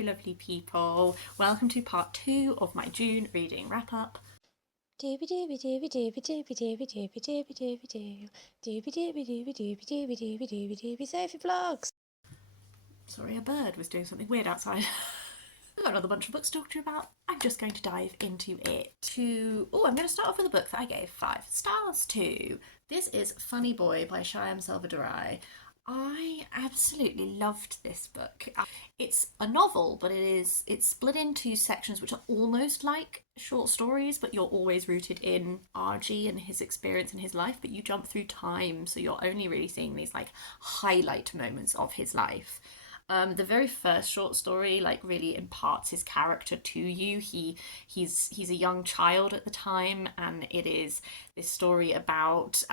lovely people. Welcome to part 2 of my June reading wrap-up. Sophie vlogs. Sorry, a bird was doing something weird outside. I've got another bunch of books to talk to you about. I'm just going to dive into it. I'm going to start off with a book that I gave 5 stars to. This is Funny Boy by Shyam Selvadurai. I absolutely loved this book. It's a novel, but it's split into sections which are almost like short stories, but you're always rooted in RG and his experience in his life, but you jump through time, so you're only really seeing these like highlight moments of his life. The very first short story like really imparts his character to you. He's a young child at the time, and it is this story about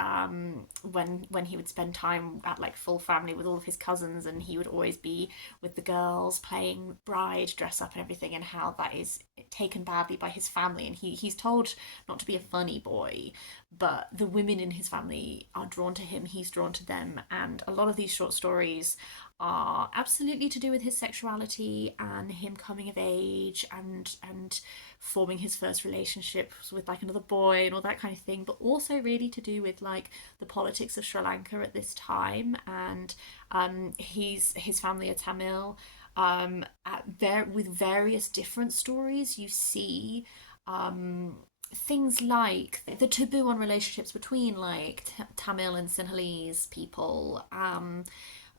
when he would spend time at like full family with all of his cousins, and he would always be with the girls playing bride dress up and everything, and how that is taken badly by his family, and he's told not to be a funny boy, but the women in his family are drawn to him, he's drawn to them, and a lot of these short stories are absolutely to do with his sexuality and him coming of age and forming his first relationships with like another boy and all that kind of thing, but also really to do with like the politics of Sri Lanka at this time. And his family are Tamil. With various different stories, you see things like the taboo on relationships between like Tamil and Sinhalese people,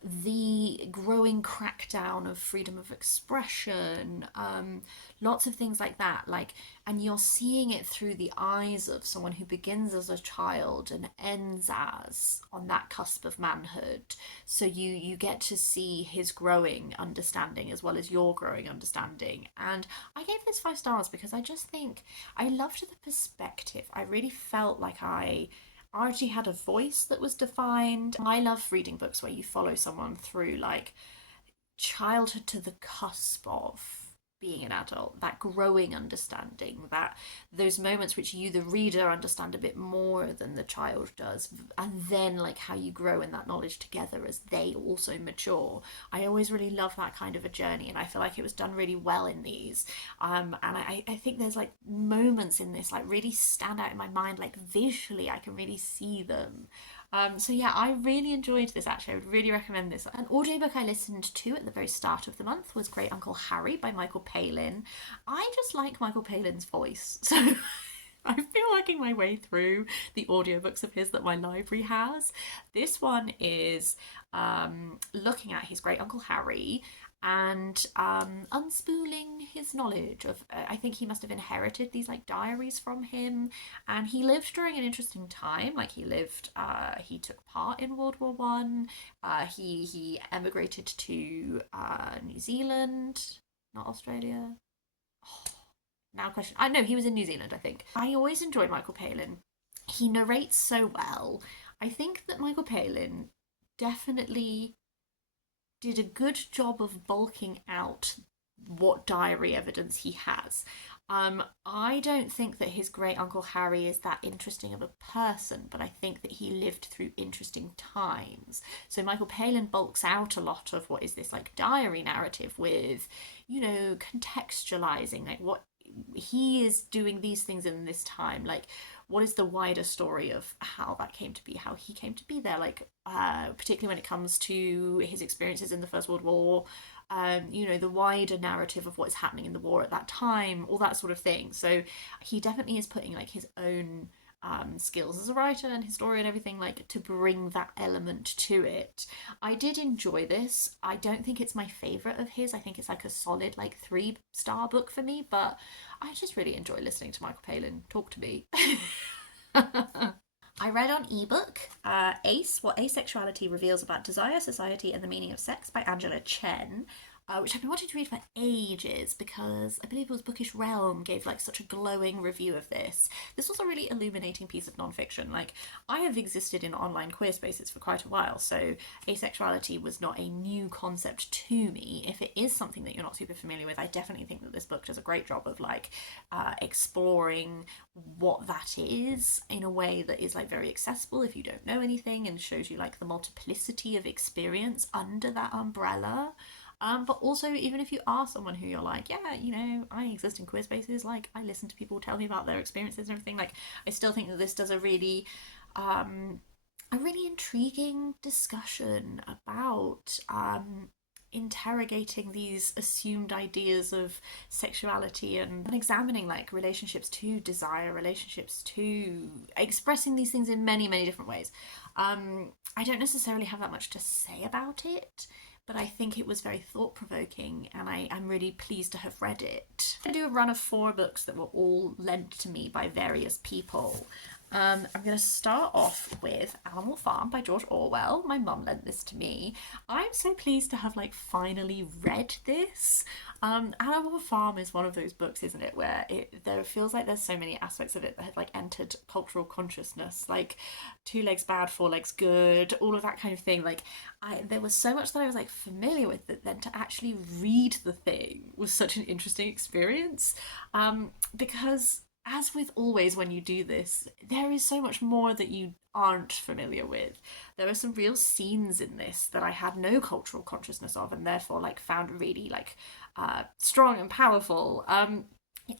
the growing crackdown of freedom of expression, lots of things like that. Like, and you're seeing it through the eyes of someone who begins as a child and ends as on that cusp of manhood. So you get to see his growing understanding as well as your growing understanding. And I gave this 5 stars because I just think I loved the perspective. I really felt like I RG had a voice that was defined. I love reading books where you follow someone through like childhood to the cusp of being an adult, that growing understanding, that those moments which you the reader understand a bit more than the child does, and then like how you grow in that knowledge together as they also mature. I always really love that kind of a journey, and I feel like it was done really well in these. And I think there's like moments in this like really stand out in my mind, like visually I can really see them. So yeah, I really enjoyed this actually. I would really recommend this. An audiobook I listened to at the very start of the month was Great Uncle Harry by Michael Palin. I just like Michael Palin's voice. So I've been working my way through the audiobooks of his that my library has. This one is looking at his great uncle Harry and unspooling his knowledge of I think he must have inherited these like diaries from him, and he lived during an interesting time. Like he took part in World War I. He emigrated to New Zealand, not Australia. Now question. I know he was in New Zealand, I think. I always enjoy Michael Palin. He narrates so well. I think that Michael Palin definitely did a good job of bulking out what diary evidence he has. I don't think that his great uncle Harry is that interesting of a person, but I think that he lived through interesting times. So Michael Palin bulks out a lot of what is this like diary narrative with, contextualizing like what he is doing these things in this time, like what is the wider story of how that came to be, how he came to be there, like particularly when it comes to his experiences in the First World War, the wider narrative of what's happening in the war at that time, all that sort of thing. So he definitely is putting like his own skills as a writer and historian, everything like to bring that element to it. I did enjoy this. I don't think it's my favorite of his. I think it's like a solid like 3-star book for me, but I just really enjoy listening to Michael Palin talk to me. I read on ebook Ace, What Asexuality Reveals About Desire, Society, and the Meaning of Sex by Angela Chen, which I've been wanting to read for ages because I believe it was Bookish Realm gave like such a glowing review of this. This was a really illuminating piece of nonfiction. Like, I have existed in online queer spaces for quite a while, so asexuality was not a new concept to me. If it is something that you're not super familiar with, I definitely think that this book does a great job of like exploring what that is in a way that is like very accessible if you don't know anything, and shows you like the multiplicity of experience under that umbrella. But also, even if you are someone who you're like, yeah, you know, I exist in queer spaces, like I listen to people tell me about their experiences and everything, like I still think that this does a really intriguing discussion about interrogating these assumed ideas of sexuality and examining like relationships to desire, relationships to expressing these things in many, many different ways. I don't necessarily have that much to say about it, but I think it was very thought provoking, and I'm really pleased to have read it. I do a run of 4 books that were all lent to me by various people. I'm going to start off with Animal Farm by George Orwell. My mum lent this to me. I'm so pleased to have like finally read this. Animal Farm is one of those books, isn't it, where there feels like there's so many aspects of it that have like entered cultural consciousness, like 2 legs bad, 4 legs good, all of that kind of thing. Like there was so much that I was like familiar with that then to actually read the thing was such an interesting experience, because as with always when you do this, there is so much more that you aren't familiar with. There are some real scenes in this that I had no cultural consciousness of, and therefore like found really like strong and powerful.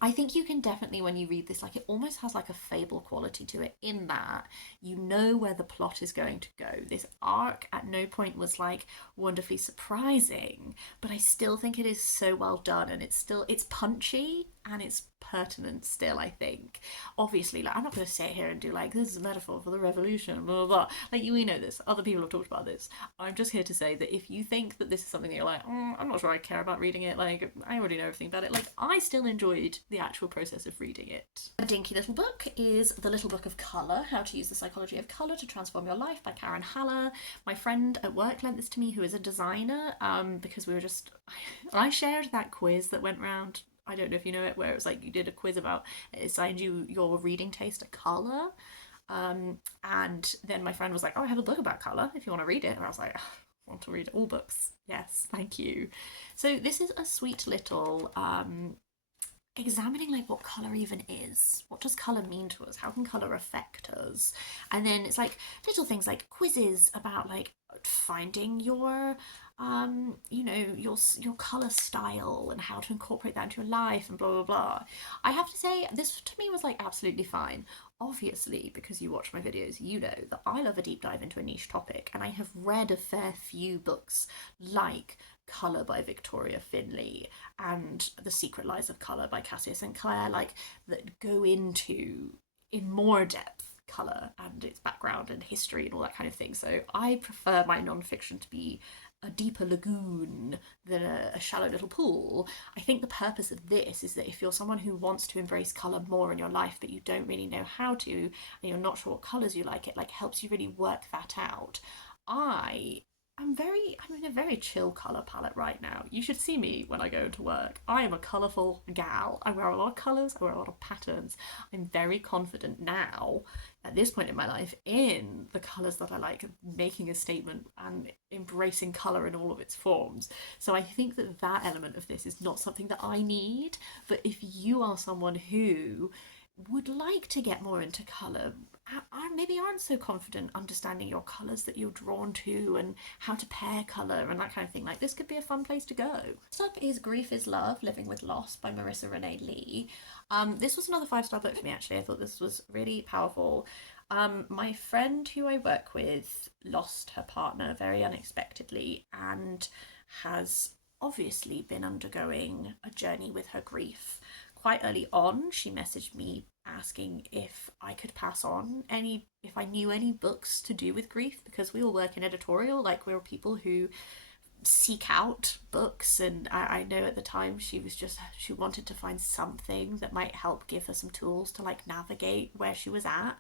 I think you can definitely, when you read this, like it almost has like a fable quality to it, in that you know where the plot is going to go. This arc at no point was like wonderfully surprising, but I still think it is so well done, and it's punchy and it's pertinent still, I think. Obviously, like I'm not going to sit here and do like, this is a metaphor for the revolution, blah, blah, blah. Like, we know this. Other people have talked about this. I'm just here to say that if you think that this is something that you're like, I'm not sure I care about reading it, like, I already know everything about it, like, I still enjoyed the actual process of reading it. A dinky little book is The Little Book of Colour, How to Use the Psychology of Colour to Transform Your Life by Karen Haller. My friend at work lent this to me, who is a designer, because we were just, I shared that quiz that went round, I don't know if you know it, where it was like you did a quiz about, it assigned you your reading taste, a colour. And then my friend was like, oh, I have a book about colour if you want to read it. And I was like, oh, I want to read all books. Yes, thank you. So this is a sweet little examining like what colour even is. What does colour mean to us? How can colour affect us? And then it's like little things like quizzes about like finding your you know, your colour style and how to incorporate that into your life and blah blah blah. I have to say, this to me was like absolutely fine. Obviously, because you watch my videos, you know that I love a deep dive into a niche topic, and I have read a fair few books like Colour by Victoria Finlay and The Secret Lies of Colour by Cassia Sinclair, like that go into in more depth colour and its background and history and all that kind of thing. So I prefer my non-fiction to be a deeper lagoon than a shallow little pool. I think the purpose of this is that if you're someone who wants to embrace colour more in your life, but you don't really know how to, and you're not sure what colours you like, it like helps you really work that out. I'm in a very chill colour palette right now. You should see me when I go to work. I am a colourful gal. I wear a lot of colours, I wear a lot of patterns. I'm very confident now, at this point in my life, in the colours that I like, making a statement and embracing colour in all of its forms. So I think that that element of this is not something that I need, but if you are someone who would like to get more into colour, maybe aren't so confident understanding your colours that you're drawn to and how to pair colour and that kind of thing, like this could be a fun place to go. Next up is Grief is Love, Living with Loss by Marisa Renee Lee. This was another 5-star book for me, actually. I thought this was really powerful. My friend who I work with lost her partner very unexpectedly and has obviously been undergoing a journey with her grief. Quite early on, she messaged me asking if I could pass on if I knew any books to do with grief, because we all work in editorial, like we're people who seek out books, and I know at the time she wanted to find something that might help give her some tools to like navigate where she was at.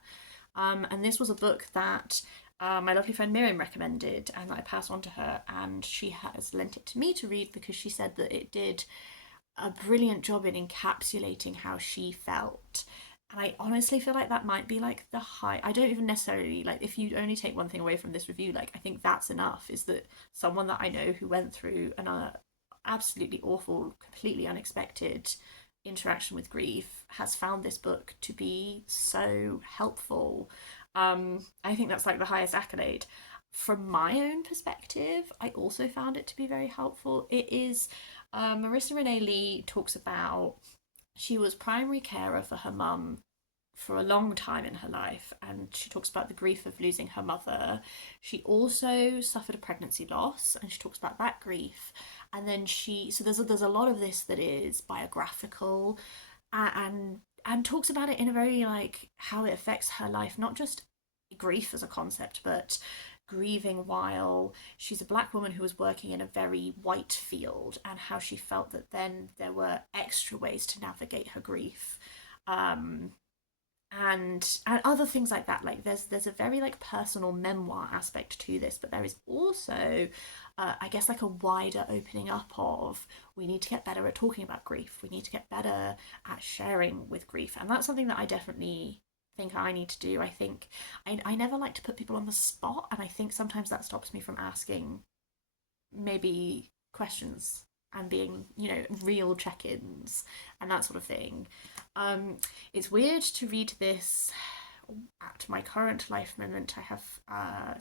And this was a book that my lovely friend Miriam recommended and I passed on to her, and she has lent it to me to read because she said that it did a brilliant job in encapsulating how she felt. And I honestly feel like that might be like the high. I don't even necessarily, like, if you only take one thing away from this review, like I think that's enough, is that someone that I know who went through an absolutely awful, completely unexpected interaction with grief has found this book to be so helpful. I think that's like the highest accolade. from my own perspective, I also found it to be very helpful. It is, Marisa Renee Lee talks about, she was primary carer for her mum for a long time in her life, and she talks about the grief of losing her mother. She also suffered a pregnancy loss, and she talks about that grief. And then so there's a lot of this that is biographical, and talks about it in a very like how it affects her life, not just grief as a concept, but grieving while she's a black woman who was working in a very white field, and how she felt that then there were extra ways to navigate her grief. Um, and other things like that. Like there's a very like personal memoir aspect to this, but there is also I guess like a wider opening up of, we need to get better at talking about grief, we need to get better at sharing with grief. And that's something that I definitely think I need to do. I think I never like to put people on the spot, and I think sometimes that stops me from asking maybe questions and being, real check-ins and that sort of thing. It's weird to read this at my current life moment. I have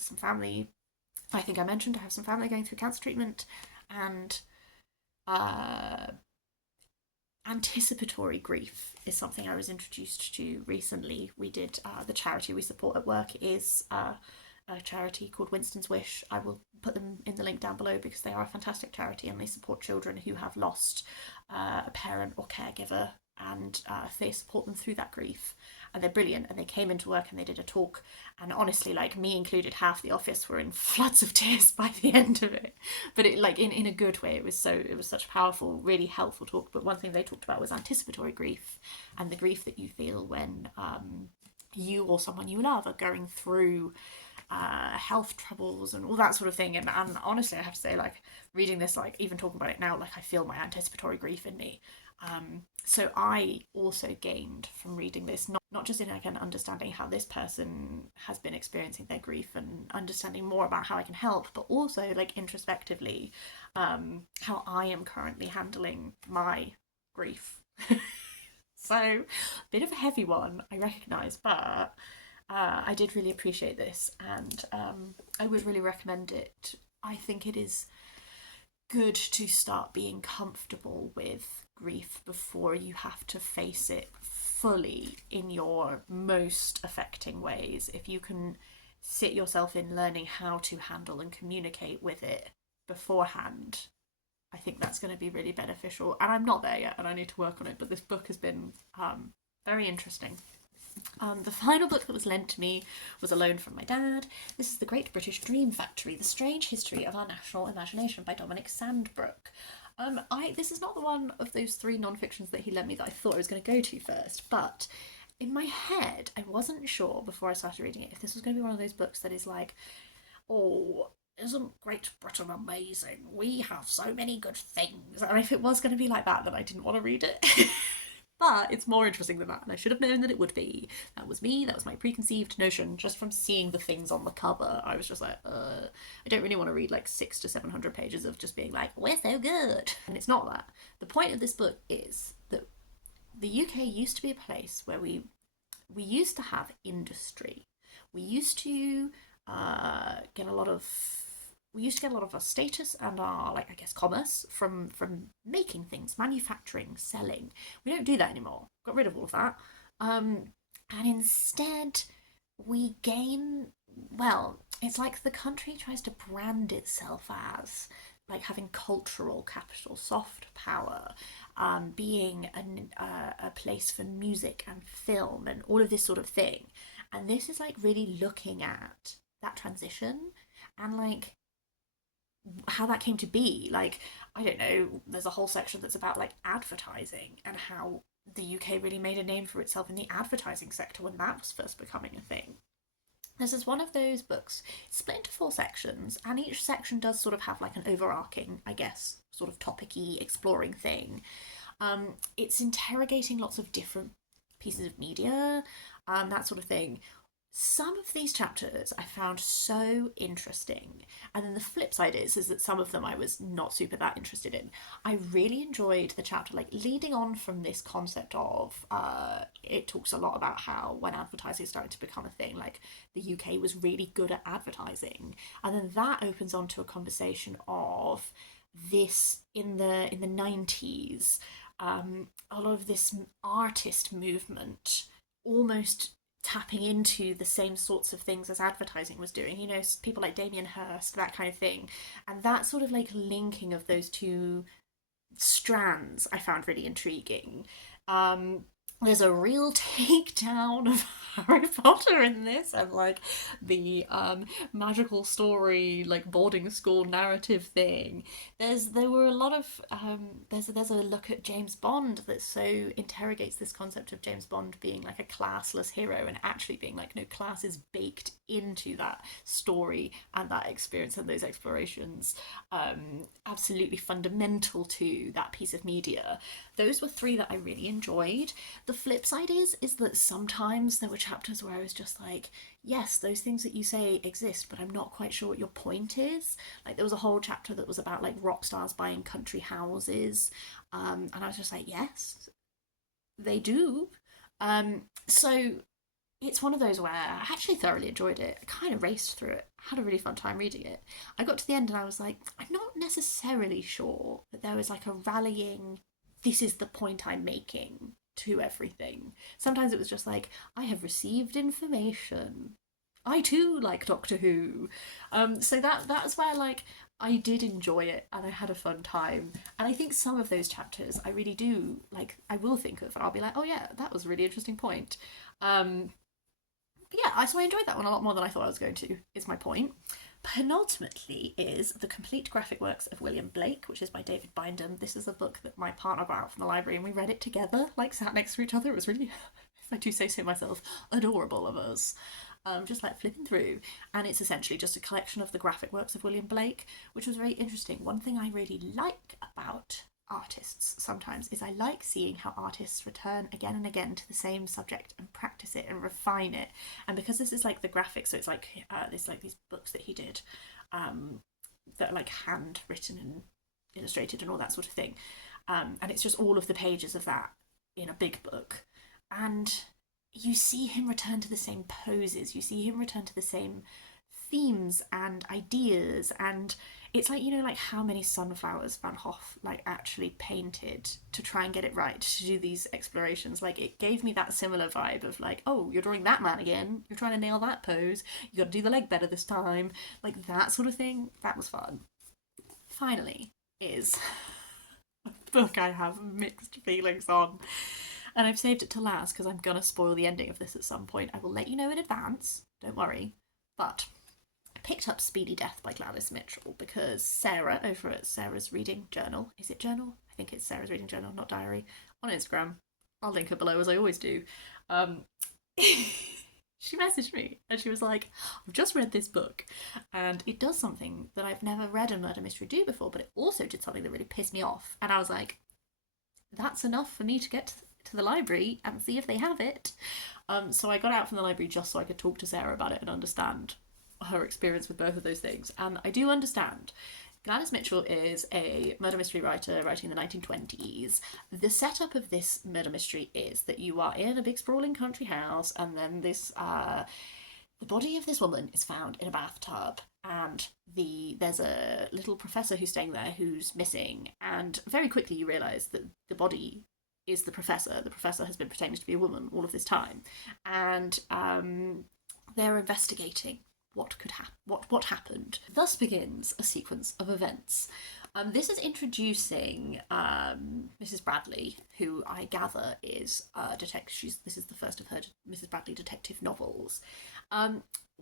some family, I think I mentioned, I have some family going through cancer treatment, and anticipatory grief is something I was introduced to recently. We did, the charity we support at work is a charity called Winston's Wish. I will put them in the link down below because they are a fantastic charity, and they support children who have lost a parent or caregiver, and they support them through that grief. And they're brilliant, and they came into work and they did a talk, and honestly, like, me included, half the office were in floods of tears by the end of it, but it, like, in a good way. It was such a powerful, really helpful talk. But one thing they talked about was anticipatory grief, and the grief that you feel when you or someone you love are going through health troubles and all that sort of thing. And honestly, I have to say, like, reading this, like, even talking about it now, like, I feel my anticipatory grief in me. So I also gained from reading this, not just in like an understanding how this person has been experiencing their grief and understanding more about how I can help, but also like introspectively, how I am currently handling my grief. So, a bit of a heavy one, I recognise, but I did really appreciate this, and I would really recommend it. I think it is good to start being comfortable with grief before you have to face it fully in your most affecting ways. If you can sit yourself in learning how to handle and communicate with it beforehand, I think that's going to be really beneficial. And I'm not there yet, and I need to work on it, but this book has been very interesting. The final book that was lent to me was a loan from my dad. This is The Great British Dream Factory, The Strange History of Our National Imagination by Dominic Sandbrook. This is not the one of those three non-fictions that he lent me that I thought I was going to go to first, but in my head, I wasn't sure before I started reading it if this was going to be one of those books that is like, oh, isn't Great Britain amazing? We have so many good things. And if it was going to be like that, then I didn't want to read it. But it's more interesting than that, and I should have known that it would be. That was me, that was my preconceived notion. Just from seeing the things on the cover, I was just like, I don't really want to read like 600 to 700 pages of just being like, we're so good. And it's not that. The point of this book is that the UK used to be a place where we used to have industry. We used to get a lot of our status and our, like, I guess, commerce from making things, manufacturing, selling. We don't do that anymore. Got rid of all of that. And instead we gain, well, it's like the country tries to brand itself as like having cultural capital, soft power, being a place for music and film and all of this sort of thing. And this is like really looking at that transition and like how that came to be. Like, I don't know, there's a whole section that's about like advertising and how the UK really made a name for itself in the advertising sector when that was first becoming a thing. This is one of those books. It's split into 4 sections, and each section does sort of have like an overarching, I guess, sort of topic-y, exploring thing. It's interrogating lots of different pieces of media, that sort of thing, some of these chapters I found so interesting, and then the flip side is that some of them I was not super that interested in. I really enjoyed the chapter, like leading on from this concept of it talks a lot about how when advertising started to become a thing, like the UK was really good at advertising, and then that opens on to a conversation of this in the 90s, a lot of this artist movement almost tapping into the same sorts of things as advertising was doing, you know, people like Damien Hirst, that kind of thing. And that sort of like linking of those two strands I found really intriguing. There's a real takedown of Harry Potter in this, and like the magical story, like boarding school narrative thing. There were a lot of there's a look at James Bond that so interrogates this concept of James Bond being like a classless hero and actually being like no, class is baked into that story and that experience and those explorations, absolutely fundamental to that piece of media. Those were three that I really enjoyed. The flip side is that sometimes there were chapters where I was just like, yes, those things that you say exist, but I'm not quite sure what your point is. Like there was a whole chapter that was about like rock stars buying country houses, and I was just like, yes, they do. So it's one of those where I actually thoroughly enjoyed it. I kind of raced through it, had a really fun time reading it. I got to the end and I was like, I'm not necessarily sure that there was like a rallying, this is the point I'm making to everything. Sometimes it was just like, I have received information. I too like Doctor Who. So that's where like I did enjoy it and I had a fun time. And I think some of those chapters I really do like, I will think of and I'll be like, oh yeah, that was a really interesting point. Yeah, so I enjoyed that one a lot more than I thought I was going to, is my point. Penultimately is The Complete Graphic Works of William Blake, which is by David Bindham. This is a book that my partner got out from the library and we read it together, like sat next to each other. It was really, if I do say so myself, adorable of us. Just like flipping through. And it's essentially just a collection of the graphic works of William Blake, which was very interesting. One thing I really like about artists sometimes is I like seeing how artists return again and again to the same subject and practice it and refine it. And because this is like the graphics, so it's like this like these books that he did, that are like handwritten and illustrated and all that sort of thing, and it's just all of the pages of that in a big book, and you see him return to the same poses, you see him return to the same themes and ideas, and it's like, you know, like how many sunflowers Van Gogh like actually painted to try and get it right to do these explorations. Like it gave me that similar vibe of like, oh, you're drawing that man again, you're trying to nail that pose, you got to do the leg better this time, like that sort of thing. That was fun. Finally is a book I have mixed feelings on, and I've saved it to last because I'm gonna spoil the ending of this at some point. I will let you know in advance, don't worry. But I picked up Speedy Death by Gladys Mitchell because Sarah over at Sarah's Reading Journal, is it journal? I think it's Sarah's Reading Journal, not diary, on Instagram. I'll link her below as I always do. She messaged me and she was like, I've just read this book and it does something that I've never read a murder mystery do before, but it also did something that really pissed me off. And I was like, that's enough for me to get to the library and see if they have it. So I got out from the library just so I could talk to Sarah about it and understand her experience with both of those things. And I do understand. Gladys Mitchell is a murder mystery writer writing in the 1920s. The setup of this murder mystery is that you are in a big sprawling country house and then this the body of this woman is found in a bathtub, and there's a little professor who's staying there who's missing, and very quickly you realise that the body is the professor. The professor has been pretending to be a woman all of this time, and they're investigating what happened. Thus begins a sequence of events. This is introducing Mrs. Bradley, who I gather is a detective. This is the first of her Mrs. Bradley detective novels.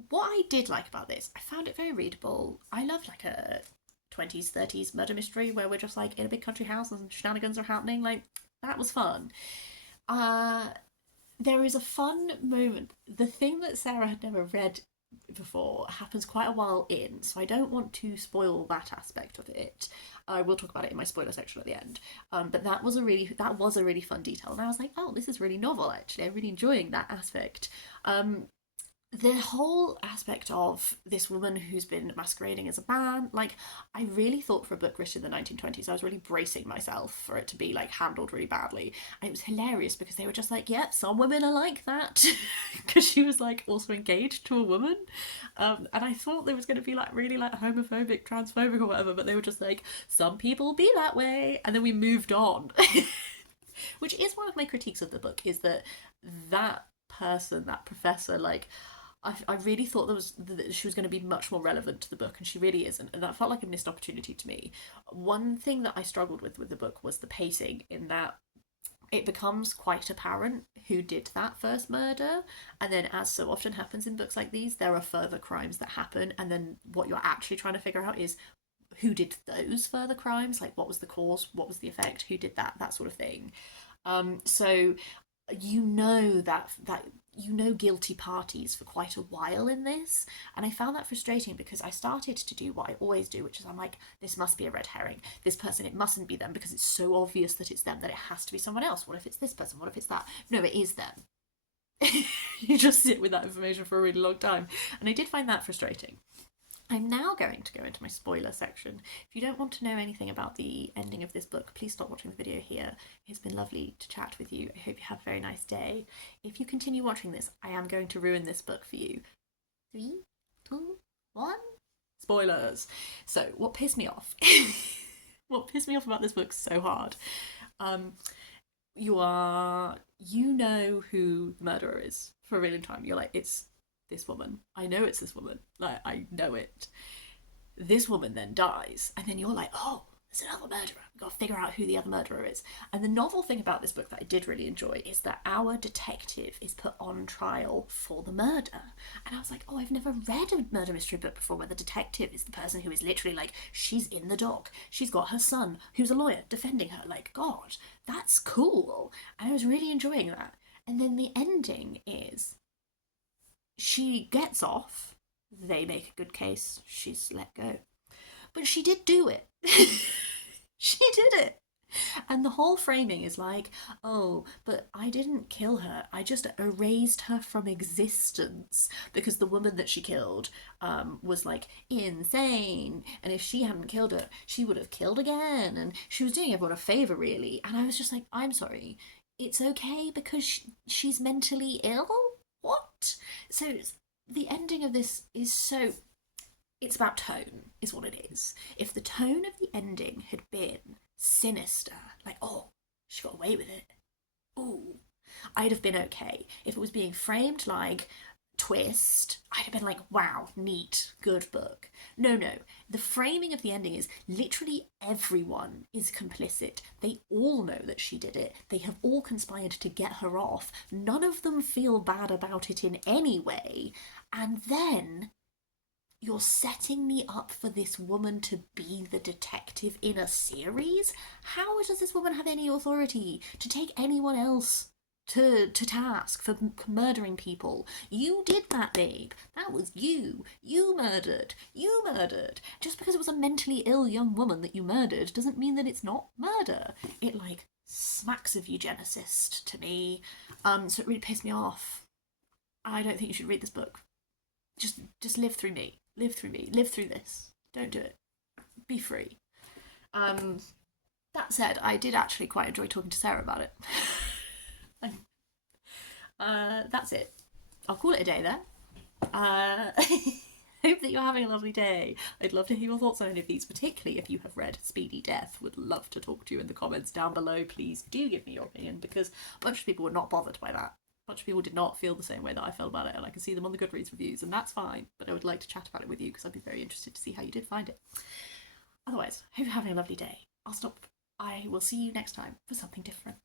What I did like about this, I found it very readable. I love like a 20s, 30s murder mystery where we're just like in a big country house and shenanigans are happening. Like, that was fun. There is a fun moment. The thing that Sarah had never read before happens quite a while in, so I don't want to spoil that aspect of it. I will talk about it in my spoiler section at the end. But that was a really fun detail, and I was like, oh, this is really novel actually. I'm really enjoying that aspect. the whole aspect of this woman who's been masquerading as a man, like, I really thought for a book written in the 1920s, I was really bracing myself for it to be like handled really badly. And it was hilarious because they were just like, yep, some women are like that. Because she was like also engaged to a woman. And I thought there was going to be like really like homophobic, transphobic or whatever, but they were just like, some people be that way. And then we moved on. Which is one of my critiques of the book, is that that person, that professor, like, I really thought that she was going to be much more relevant to the book, and she really isn't, and that felt like a missed opportunity to me. One thing that I struggled with the book was the pacing, in that it becomes quite apparent who did that first murder, and then, as so often happens in books like these, there are further crimes that happen, and then what you're actually trying to figure out is who did those further crimes, like what was the cause, what was the effect, who did that sort of thing. So you know that you know guilty parties for quite a while in this, and I found that frustrating because I started to do what I always do, which is I'm like, this must be a red herring, this person, it mustn't be them because it's so obvious that it's them that it has to be someone else. What if it's this person? What if it's that? No, it is them. You just sit with that information for a really long time, and I did find that frustrating. I'm now going to go into my spoiler section. If you don't want to know anything about the ending of this book, please stop watching the video here. It's been lovely to chat with you. I hope you have a very nice day. If you continue watching this, I am going to ruin this book for you. 3, 2, 1. Spoilers. So, what pissed me off? What pissed me off about this book so hard? You know who the murderer is for a really long time. You're like, it's this woman. I know it's this woman. Like, I know it. This woman then dies, and then you're like, oh, there's another murderer. We've got to figure out who the other murderer is. And the novel thing about this book that I did really enjoy is that our detective is put on trial for the murder. And I was like, oh, I've never read a murder mystery book before where the detective is the person who is literally like, she's in the dock. She's got her son, who's a lawyer, defending her. Like, God, that's cool. And I was really enjoying that. And then the ending is she gets off, they make a good case, she's let go. But she did do it. She did it. And the whole framing is like, oh, but I didn't kill her. I just erased her from existence because the woman that she killed was like insane. And if she hadn't killed her, she would have killed again. And she was doing everyone a favour, really. And I was just like, I'm sorry. It's okay because she's mentally ill? What? So the ending of this is so, it's about tone, is what it is. If the tone of the ending had been sinister, like, oh, she got away with it, ooh, I'd have been okay. If it was being framed like twist, I'd have been like, wow, neat, good book. No, the framing of the ending is literally everyone is complicit. They all know that she did it. They have all conspired to get her off. None of them feel bad about it in any way. And then you're setting me up for this woman to be the detective in a series? How does this woman have any authority to take anyone else to task for murdering people? You did that, babe. That was you. You murdered. You murdered. Just because it was a mentally ill young woman that you murdered doesn't mean that it's not murder. It, like, smacks of eugenicist to me. So it really pissed me off. I don't think you should read this book. Just live through me. Live through me. Live through this. Don't do it. Be free. That said, I did actually quite enjoy talking to Sarah about it. That's it. I'll call it a day there. Hope that you're having a lovely day. I'd love to hear your thoughts on any of these, particularly if you have read Speedy Death. Would love to talk to you in the comments down below. Please do give me your opinion, because a bunch of people were not bothered by that. A bunch of people did not feel the same way that I felt about it, and I can see them on the Goodreads reviews, and that's fine, but I would like to chat about it with you because I'd be very interested to see how you did find it. Otherwise, hope you're having a lovely day. I'll stop. I will see you next time for something different.